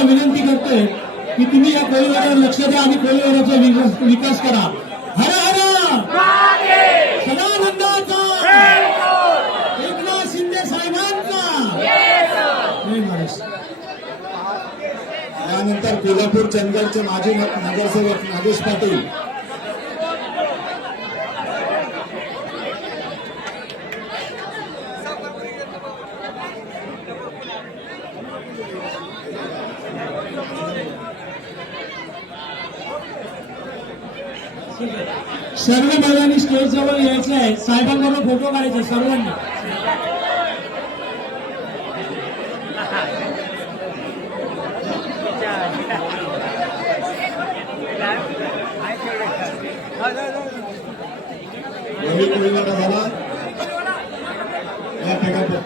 साहेबांना विनंती करतोय की तुम्ही या कोळीवाड्यावर लक्ष द्या आणि कोळीवाड्याचा विकास करा. हर हर सदानंदाचा, एकनाथ शिंदे साहेबांचा. त्यानंतर कोल्हापूर चंदगडचे माजी नगरसेवक नागेश पाटील. सर्व महिलांनी स्टेज जवळ यायचं आहे. साहेबांबरोबर फोटो काढायचे सर्वांनी. कोळीवाडा झाला या ठिकाणी